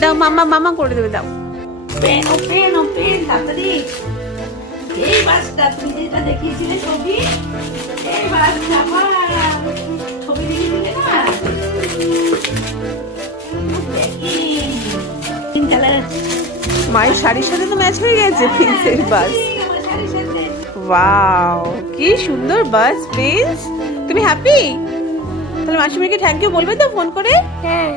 দাও, মামা মামা করে দেবে, দাও। পেন তাড়াতাড়ি। এই বাসটা তুমি যেটা দেখিয়েছিলে ছবি, এই বাসটা আমার ছবি দেখিয়েছিলে না, পিঙ্ক কালার। মায়ের শাড়ির সাথে তো ম্যাচ হয়ে গেছে প্রিন্সের বাস। আমার শাড়ির সাথে। ওয়াও, কি সুন্দর বাস প্রিন্স। তুমি হ্যাপি? তাহলে মাসিমাকে থ্যাংক ইউ বলবে তো ফোন করে? হ্যাঁ।